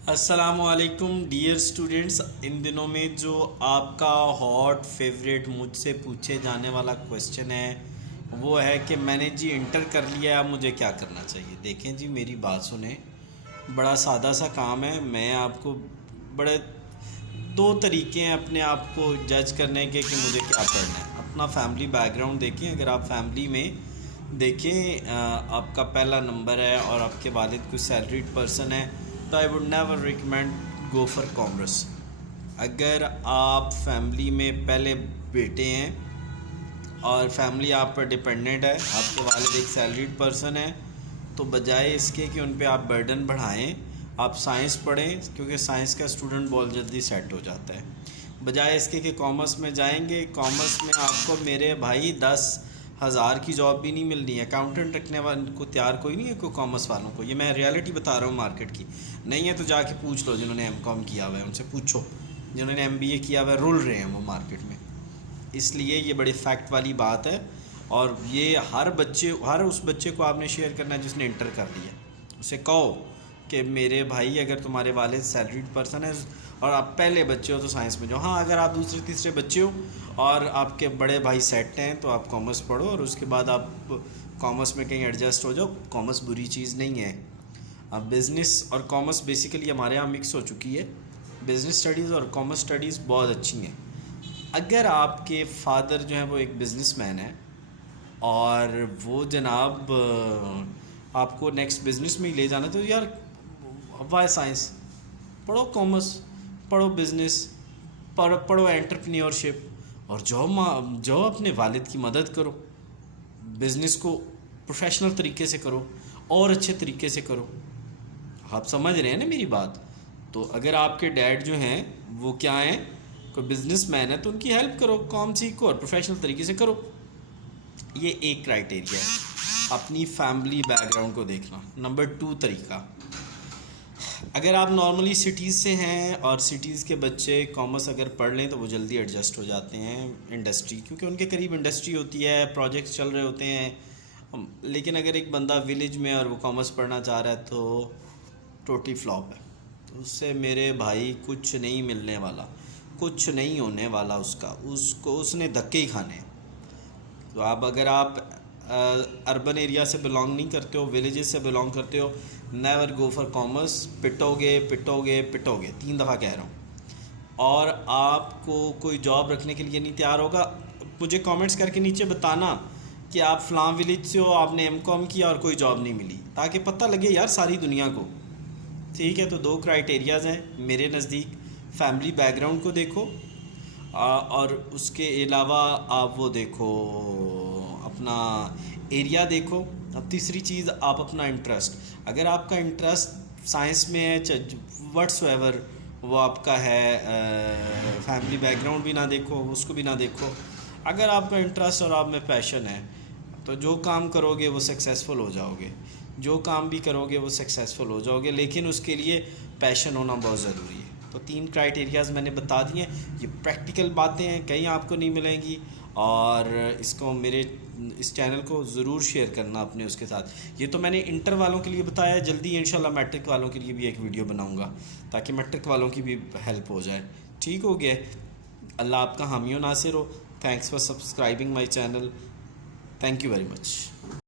अस्सलामुअलैकुम dear students. इन दिनों में जो आपका हॉट फेवरेट मुझसे पूछे जाने वाला क्वेश्चन है वो है कि मैंने जी इंटर कर लिया है, अब मुझे क्या करना चाहिए। देखें जी, मेरी बात सुने। बड़ा सादा सा काम है। मैं आपको बड़े दो तरीके हैं अपने आप को जज करने के कि मुझे क्या करना है। अपना फैमिली बैकग्राउंड देखें। अगर आप फैमिली में देखें आपका पहला नंबर है और आपके वालिद कोई सैलरीड पर्सन है तो I would never recommend go for commerce. अगर आप फैमिली में पहले बेटे हैं और फैमिली आप पर डिपेंडेंट है, आपके वालिद एक सैलरीड पर्सन है, तो बजाय इसके कि उन पे आप बर्डन बढ़ाएं आप साइंस पढ़ें, क्योंकि साइंस का स्टूडेंट बहुत जल्दी सेट हो जाता है। बजाय इसके कि कॉमर्स में जाएंगे, कॉमर्स में आपको मेरे भाई 10,000 की जॉब भी नहीं मिलनी है। अकाउंटेंट रखने वाले को तैयार कोई नहीं है, कोई कॉमर्स वालों को। ये मैं रियलिटी बता रहा हूँ मार्केट की। नहीं है तो जाके पूछ लो जिन्होंने एमकॉम किया हुआ है, उनसे पूछो। जिन्होंने एमबीए किया हुआ है रुल रहे हैं वो मार्केट में। इसलिए ये बड़ी फैक्ट वाली बात है और ये हर उस बच्चे को आपने शेयर करना है जिसने इंटर कर लिया। उसे कहो कि मेरे भाई अगर तुम्हारे वालिद सैलरीड पर्सन है और आप पहले बच्चे हो तो साइंस में जाओ। हाँ, अगर आप दूसरे तीसरे बच्चे हो और आपके बड़े भाई सेट हैं तो आप कॉमर्स पढ़ो और उसके बाद आप कॉमर्स में कहीं एडजस्ट हो जाओ। कॉमर्स बुरी चीज़ नहीं है। अब बिज़नेस और कॉमर्स बेसिकली हमारे यहाँ मिक्स हो चुकी है। बिज़नेस स्टडीज़ और कॉमर्स स्टडीज़ बहुत अच्छी हैं। अगर आपके फादर जो हैं वो एक बिज़नेसमैन है और वो जनाब आपको नेक्स्ट बिज़नेस में ही ले जाना, तो यार वाई साइंस, पढ़ो कॉमर्स, पढ़ो बिज़नेस, पढ़ो एंटरप्रेन्योरशिप और जो अपने वालिद की मदद करो। बिज़नेस को प्रोफेशनल तरीके से करो और अच्छे तरीके से करो। आप समझ रहे हैं ना मेरी बात। तो अगर आपके डैड जो हैं वो क्या हैं, कोई बिजनेसमैन है, तो उनकी हेल्प करो, काम सीखो और प्रोफेशनल तरीके से करो। ये एक क्राइटेरिया है अपनी फैमिली बैकग्राउंड को देखना। नंबर 2 तरीका, अगर आप नॉर्मली सिटीज़ से हैं और सिटीज़ के बच्चे कॉमर्स अगर पढ़ लें तो वो जल्दी एडजस्ट हो जाते हैं इंडस्ट्री, क्योंकि उनके करीब इंडस्ट्री होती है, प्रोजेक्ट्स चल रहे होते हैं। लेकिन अगर एक बंदा विलेज में और वो कॉमर्स पढ़ना चाह रहा है तो टोटली फ्लॉप है। तो उससे मेरे भाई कुछ नहीं मिलने वाला, कुछ नहीं होने वाला उसको उसने धक्के ही खाने हैं। तो अगर आप अर्बन एरिया से बिलोंग नहीं करते हो, विलेजेस से बिलोंग करते हो, नेवर गो फॉर कॉमर्स। पिटोगे पिटोगे पिटोगे, 3 दफ़ा कह रहा हूँ। और आपको कोई जॉब रखने के लिए नहीं तैयार होगा। मुझे कमेंट्स करके नीचे बताना कि आप फ़लाँ विलेज से हो, आपने एमकॉम किया और कोई जॉब नहीं मिली, ताकि पता लगे यार सारी दुनिया को। ठीक है, तो 2 क्राइटेरियाज़ हैं मेरे नज़दीक। फैमिली बैकग्राउंड को देखो और उसके अलावा आप वो देखो, अपना एरिया देखो। अब तीसरी चीज़, आप अपना इंटरेस्ट। अगर आपका इंटरेस्ट साइंस में है, व्हाट्सएवर वो आपका है, फैमिली बैकग्राउंड भी ना देखो, उसको भी ना देखो। अगर आपका इंटरेस्ट और आप में पैशन है तो जो काम करोगे वो सक्सेसफुल हो जाओगे, जो काम भी करोगे वो सक्सेसफुल हो जाओगे। लेकिन उसके लिए पैशन होना बहुत ज़रूरी है। तो 3 क्राइटेरियाज़ मैंने बता दिए। ये प्रैक्टिकल बातें हैं, कहीं आपको नहीं मिलेंगी। और इसको मेरे इस चैनल को ज़रूर शेयर करना अपने उसके साथ। ये तो मैंने इंटर वालों के लिए बताया। जल्दी इंशाल्लाह मैट्रिक वालों के लिए भी एक वीडियो बनाऊंगा ताकि मैट्रिक वालों की भी हेल्प हो जाए। ठीक हो गया। अल्लाह आपका हामी व नासिर हो। Thanks for subscribing my channel. Thank you very much.